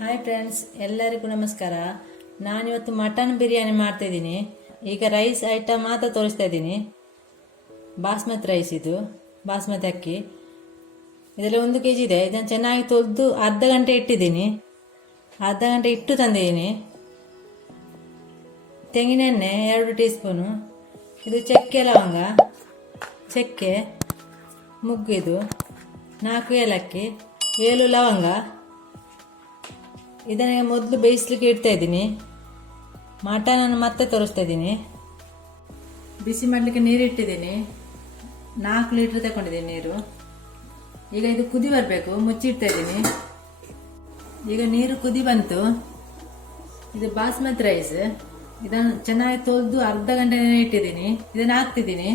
Hi friends, ಎಲ್ಲರಿಗೂ ನಮಸ್ಕಾರ. ನಾನಿವತ್ತು ಮಟನ್ ಬಿರಿಯಾನಿ ಮಾಡ್ತಾಯಿದ್ದೀನಿ. ಈಗ ರೈಸ್ ಐಟಮ್ ಮಾತ್ರ ತೋರಿಸ್ತಾ ಇದ್ದೀನಿ. ಬಾಸ್ಮತಿ ರೈಸ್, ಇದು ಬಾಸ್ಮತಿ ಅಕ್ಕಿ. ಇದರಲ್ಲಿ 1 kg ಇದೆ. ಇದನ್ನು ಚೆನ್ನಾಗಿ ತೊಳೆದು ಅರ್ಧ ಗಂಟೆ ಇಟ್ಟಿದ್ದೀನಿ. ಅರ್ಧ ಗಂಟೆ ಇಟ್ಟು ತಂದಿದ್ದೀನಿ. ತೆಂಗಿನೆಣ್ಣೆ 2 ಟೀ ಸ್ಪೂನು. ಇದು ಚಕ್ಕೆ ಲವಂಗ, ಚಕ್ಕೆ ಮುಗ್ಗಿದು 4 ಏಲಕ್ಕಿ, 7 ಲವಂಗ. ಇದನ್ನು ಮೊದಲು ಬೇಯಿಸ್ಲಿಕ್ಕೆ ಇಡ್ತಾ ಇದ್ದೀನಿ. ಮಟನನ್ನು ಮತ್ತೆ ತೋರಿಸ್ತಾ ಇದ್ದೀನಿ. ಬಿಸಿ ಮಾಡಲಿಕ್ಕೆ ನೀರು ಇಟ್ಟಿದ್ದೀನಿ. 4 ಲೀಟ್ರ್ ತಗೊಂಡಿದ್ದೀನಿ ನೀರು. ಈಗ ಇದು ಕುದಿ ಬರಬೇಕು, ಮುಚ್ಚಿಡ್ತಾ ಇದ್ದೀನಿ. ಈಗ ನೀರು ಕುದಿ ಬಂತು. ಇದು ಬಾಸ್ಮತಿ ರೈಸ್. ಇದನ್ನು ಚೆನ್ನಾಗಿ ತೊಳೆದು ಅರ್ಧ ಗಂಟೆ ಇಟ್ಟಿದ್ದೀನಿ. ಇದನ್ನು ಹಾಕ್ತಿದ್ದೀನಿ.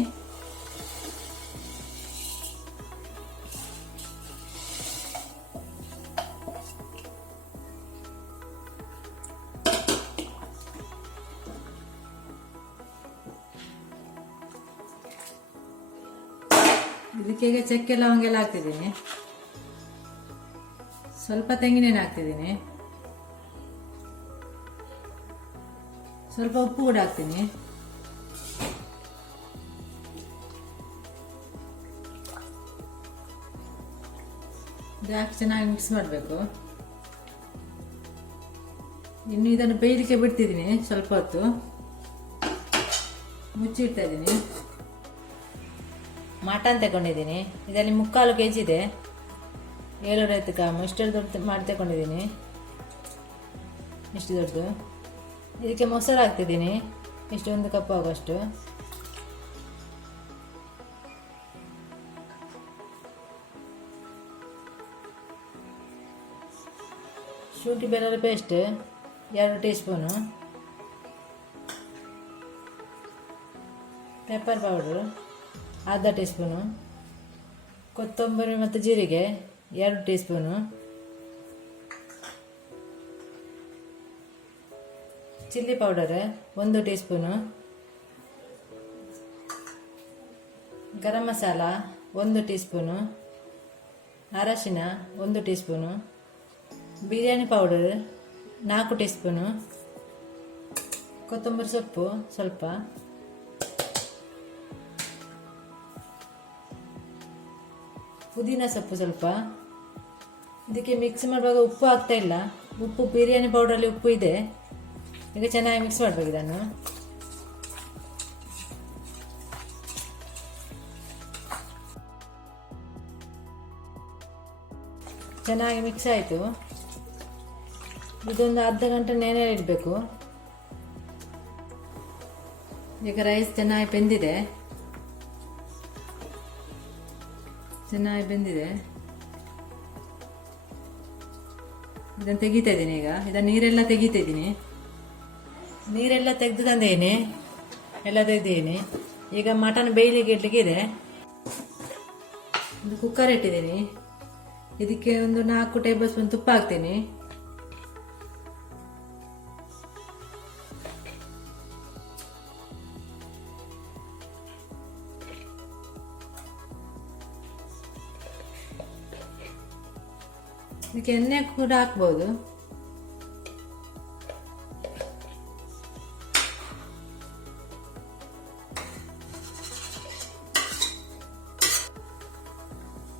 ಇದಕ್ಕೆ ಈಗ ಚಕ್ಕೆ ಲವಂಗ ಎಲ್ಲ ಹಾಕ್ತಿದ್ದೀನಿ. ಸ್ವಲ್ಪ ತೆಂಗಿನೆಣ್ಣೆ ಹಾಕ್ತಿದ್ದೀನಿ. ಸ್ವಲ್ಪ ಉಪ್ಪು ಕೂಡ ಹಾಕ್ತೀನಿ. ಹಾಕಿ ಚೆನ್ನಾಗಿ ಮಿಕ್ಸ್ ಮಾಡಬೇಕು. ಇನ್ನು ಇದನ್ನು ಬೇಯಲಿಕ್ಕೆ ಬಿಡ್ತಿದ್ದೀನಿ. ಸ್ವಲ್ಪ ಹೊತ್ತು ಮುಚ್ಚಿಡ್ತಾ ಇದ್ದೀನಿ. ಮಟನ್ ತಗೊಂಡಿದ್ದೀನಿ. ಇದರಲ್ಲಿ 3/4 kg ಇದೆ. 750 ಗ್ರಾಮ್. ಇಷ್ಟು ದೊಡ್ಡ ಮಾಡಿ ತಗೊಂಡಿದ್ದೀನಿ. ಇಷ್ಟು ದೊಡ್ಡದು. ಇದಕ್ಕೆ ಮೊಸರು ಹಾಕ್ತಿದ್ದೀನಿ. ಇಷ್ಟು 1 ಕಪ್ ಆಗುವಷ್ಟು. ಶುಂಠಿ ಬೆಳ್ಳುಳ್ಳಿ paste 2 teaspoon. Pepper powder ಅರ್ಧ ಟೀ ಸ್ಪೂನು. ಕೊತ್ತಂಬರಿ ಮತ್ತು ಜೀರಿಗೆ 2 teaspoon. Chilli powder 1 teaspoon. Garam masala 1 teaspoon. ಅರಶಿನ 1 teaspoon. Biryani powder 4 teaspoon. ಕೊತ್ತಂಬರಿ ಸೊಪ್ಪು ಸ್ವಲ್ಪ. ಪುದೀನ ಸೊಪ್ಪು ಸ್ವಲ್ಪ. ಇದಕ್ಕೆ ಮಿಕ್ಸ್ ಮಾಡುವಾಗ ಉಪ್ಪು ಹಾಕ್ತಾ ಇಲ್ಲ. ಉಪ್ಪು ಬಿರಿಯಾನಿ ಪೌಡರಲ್ಲಿ ಉಪ್ಪು ಇದೆ. ಈಗ ಚೆನ್ನಾಗಿ ಮಿಕ್ಸ್ ಮಾಡಬೇಕು. ಇದನ್ನು ಚೆನ್ನಾಗಿ ಮಿಕ್ಸ್ ಆಯಿತು. ಇದೊಂದು ಅರ್ಧ ಗಂಟೆ ನೆನೆ ಇಡಬೇಕು. ಈಗ ರೈಸ್ ಚೆನ್ನಾಗಿ ಬೆಂದಿದೆ. ಇದನ್ನು ತೆಗಿತಾ ಇದ್ದೀನಿ. ಈಗ ಇದನ್ನು ನೀರೆಲ್ಲ ತೆಗಿತಾ ಇದ್ದೀನಿ. ನೀರೆಲ್ಲ ತೆಗೆದು ತಂದೇನೆ, ಎಲ್ಲ ತೆಗೆದಿದ್ದೀನಿ. ಈಗ ಮಟನ್ ಬೇಯಲಿಕ್ಕೆ ಇಡ್ಲಿಕ್ಕೆ ಇದೆ. ಒಂದು ಕುಕ್ಕರ್ ಇಟ್ಟಿದ್ದೀನಿ. ಇದಕ್ಕೆ ಒಂದು 4 ಟೇಬಲ್ ಸ್ಪೂನ್ ತುಪ್ಪ ಹಾಕ್ತೀನಿ. ಇದಕ್ಕೆ ಎಣ್ಣೆ ಕೂಡ ಹಾಕ್ಬೋದು.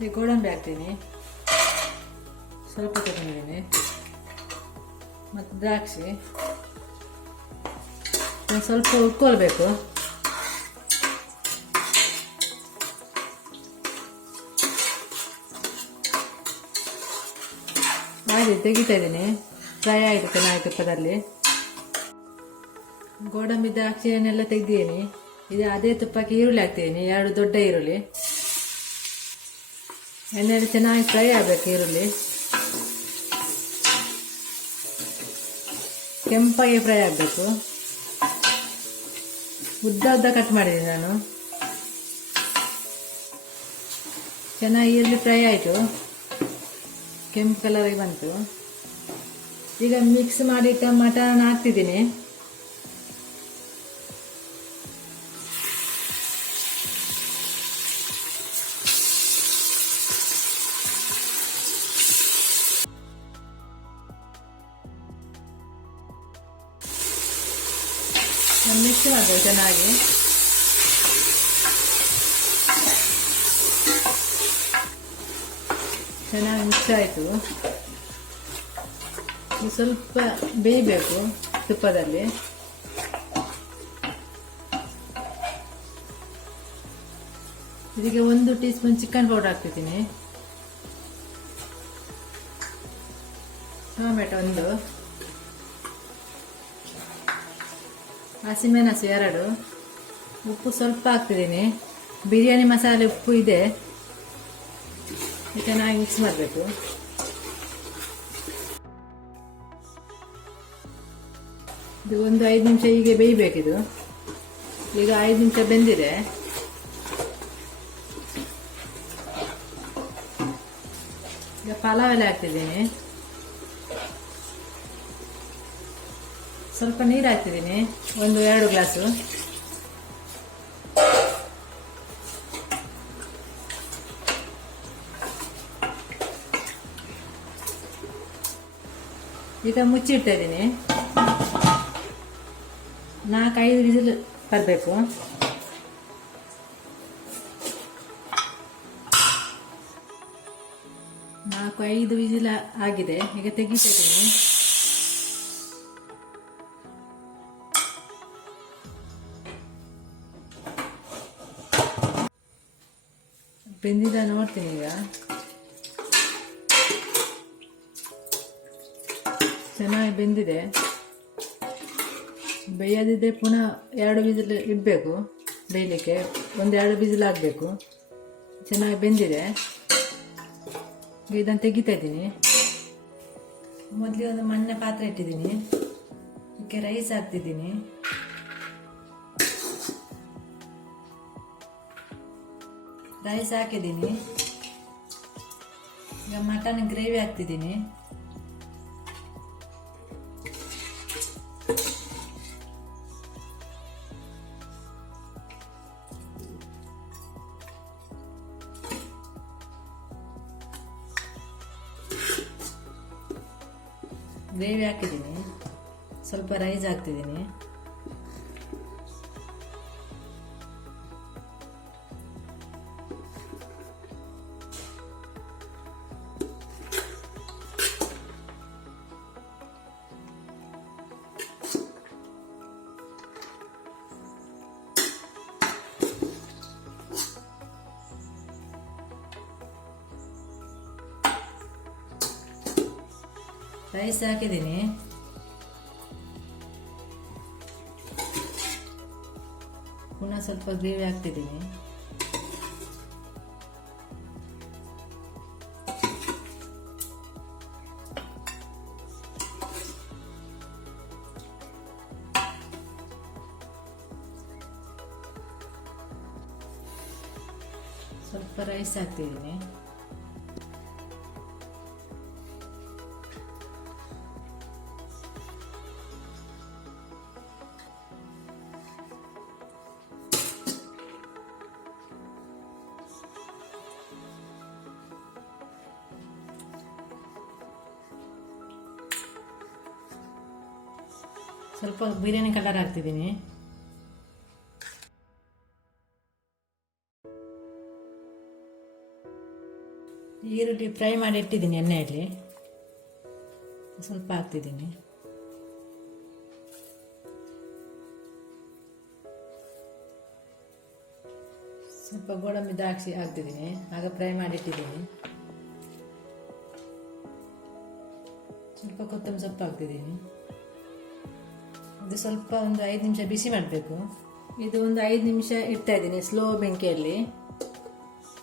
ಈ ಗೋಡಂಬಿ ಹಾಕ್ತೀನಿ. ಸ್ವಲ್ಪ ತಗೊಂಡಿದ್ದೀನಿ. ಮತ್ತು ದ್ರಾಕ್ಷಿ ಸ್ವಲ್ಪ ಹುರ್ಕೊಳ್ಬೇಕು. ಆಯ್ತು, ತೆಗಿತಾ ಇದ್ದೀನಿ. ಫ್ರೈ ಆಯಿತು ಚೆನ್ನಾಗಿ ತುಪ್ಪದಲ್ಲಿ. ಗೋಡಂಬಿ ದ್ರಾಕ್ಷಿಯನ್ನೆಲ್ಲ ತೆಗೆದಿದ್ದೀನಿ. ಇದು ಅದೇ ತುಪ್ಪಕ್ಕೆ ಈರುಳ್ಳಿ ಹಾಕ್ತಿದ್ದೀನಿ. 2 ದೊಡ್ಡ ಈರುಳ್ಳಿ. ಎಣ್ಣೆಯಲ್ಲಿ ಚೆನ್ನಾಗಿ ಫ್ರೈ ಆಗಬೇಕು. ಈರುಳ್ಳಿ ಕೆಂಪಾಗಿ ಫ್ರೈ ಆಗಬೇಕು. ಉದ್ದ ಕಟ್ ಮಾಡಿದ್ದೀನಿ ನಾನು. ಚೆನ್ನಾಗಿ ಈರುಳ್ಳಿ ಫ್ರೈ ಆಯಿತು. ಕೆಂಪು ಕಲರಿಗೆ ಬಂತು. ಈಗ ಮಿಕ್ಸ್ ಮಾಡಿಟ್ಟ ಮಟನ್ ಹಾಕ್ತಿದ್ದೀನಿ. ಮಿಕ್ಸ್ ಮಾಡಬೇಕು ಚೆನ್ನಾಗಿ. ಚೆನ್ನಾಗಿ ಮಿಕ್ಸ್ ಆಯಿತು. ಸ್ವಲ್ಪ ಬೇಯಬೇಕು ತುಪ್ಪದಲ್ಲಿ. ಇದಕ್ಕೆ 1 ಟೀ ಸ್ಪೂನ್ ಚಿಕನ್ ಪೌಡರ್ ಹಾಕ್ತಿದ್ದೀನಿ. ಟೊಮೆಟೊ 1, ಹಸಿಮೆಣಸು 2, ಉಪ್ಪು ಸ್ವಲ್ಪ ಹಾಕ್ತಿದ್ದೀನಿ. ಬಿರಿಯಾನಿ ಮಸಾಲೆ ಉಪ್ಪು ಇದೆ. ಚೆನ್ನಾಗಿ ಮಿಕ್ಸ್ ಮಾಡಬೇಕು. ಇದು ಒಂದು 5 ನಿಮಿಷ ಹೀಗೆ ಬೇಯಬೇಕಿದು. ಈಗ 5 ನಿಮಿಷ ಬೆಂದಿದೆ. ಈಗ ಪಲಾವ್ ಎಲೆ ಹಾಕ್ತಿದ್ದೀನಿ. ಸ್ವಲ್ಪ ನೀರು ಹಾಕ್ತಿದ್ದೀನಿ, 1-2 ಗ್ಲಾಸು. ಈಗ ಮುಚ್ಚಿಡ್ತಾ ಇದ್ದೀನಿ. 4-5 ವಿಸಿಲ್ ಬರಬೇಕು. ನಾಲ್ಕು 5 ವಿಸಿಲ್ ಆಗಿದೆ. ಈಗ ತೆಗಿತಾ ಇದ್ದೀನಿ. ಬೆಂದಿದ ನೋಡ್ತೀನಿ ಈಗ. ಚೆನ್ನಾಗಿ ಬೆಂದಿದೆ. ಬೇಯದಿದ್ದರೆ ಪುನಃ 2 ವಿಸಿಲ್ ಇಡಬೇಕು ಬೇಯಲಿಕ್ಕೆ. 1-2 ವಿಸಿಲ್ ಆಗಬೇಕು. ಚೆನ್ನಾಗಿ ಬೆಂದಿದೆ. ಇದನ್ನು ತೆಗಿತಾ ಇದ್ದೀನಿ. ಮೊದಲಿಗೆ ಒಂದು ಮಣ್ಣಿನ ಪಾತ್ರೆ ಇಟ್ಟಿದ್ದೀನಿ. ಇದಕ್ಕೆ ರೈಸ್ ಹಾಕ್ತಿದ್ದೀನಿ. ರೈಸ್ ಹಾಕಿದ್ದೀನಿ. ಈಗ ಮಟನ್ ಗ್ರೇವಿ ಹಾಕ್ತಿದ್ದೀನಿ. ಗ್ರೇವಿ ಹಾಕಿದ್ದೀನಿ. ಸ್ವಲ್ಪ ರೈಸ್ ಹಾಕ್ತಿದ್ದೀನಿ. ರೈಸ್ ಹಾಕಿದ್ದೀನಿ. ಪುನಃ ಸ್ವಲ್ಪ ಗ್ರೇವಿ ಹಾಕ್ತಿದ್ದೀನಿ. ಸ್ವಲ್ಪ ರೈಸ್ ಹಾಕ್ತಿದ್ದೀನಿ. ಸ್ವಲ್ಪ ಬಿರಿಯಾನಿ ಕಲರ್ ಹಾಕ್ತಿದ್ದೀನಿ. ಈರುಳ್ಳಿ ಫ್ರೈ ಮಾಡಿ ಇಟ್ಟಿದ್ದೀನಿ ಎಣ್ಣೆಯಲ್ಲಿ. ಸ್ವಲ್ಪ ಹಾಕ್ತಿದ್ದೀನಿ. ಸ್ವಲ್ಪ ಗೋಡಂಬಿ ದ್ರಾಕ್ಷಿ ಹಾಕ್ತಿದ್ದೀನಿ. ಆಗ ಫ್ರೈ ಮಾಡಿ ಇಟ್ಟಿದ್ದೀನಿ. ಸ್ವಲ್ಪ ಕೊತ್ತಂಬರಿ ಸೊಪ್ಪು ಹಾಕ್ತಿದ್ದೀನಿ. ಇದು ಸ್ವಲ್ಪ ಒಂದು 5 ನಿಮಿಷ ಬಿಸಿ ಮಾಡಬೇಕು. ಇದು ಒಂದು 5 ನಿಮಿಷ ಇಡ್ತಾ ಇದ್ದೀನಿ ಸ್ಲೋ ಬೆಂಕಿಯಲ್ಲಿ.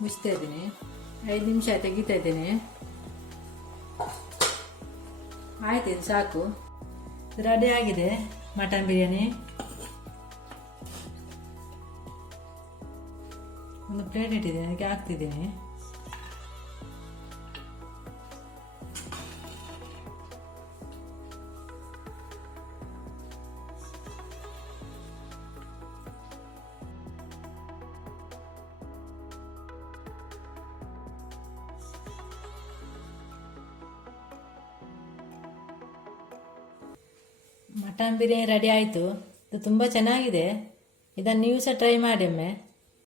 ಮುಚ್ತಾ ಇದ್ದೀನಿ. 5 ನಿಮಿಷ ತೆಗಿತಾ ಇದ್ದೀನಿ. ಆಯ್ತು, ಇದು ಸಾಕು. ರೆಡಿ ಆಗಿದೆ ಮಟನ್ ಬಿರಿಯಾನಿ. ಒಂದು ಪ್ಲೇಟ್ ಇಟ್ಟಿದ್ದೀನಿ, ಅದಕ್ಕೆ ಹಾಕ್ತಿದ್ದೀನಿ. ಮಟನ್ ಬಿರಿಯಾನಿ ರೆಡಿ ಆಯಿತು. ಇದು ತುಂಬ ಚೆನ್ನಾಗಿದೆ. ಇದನ್ನು ನೀವು ಸಹ ಟ್ರೈ ಮಾಡಿ ಒಮ್ಮೆ.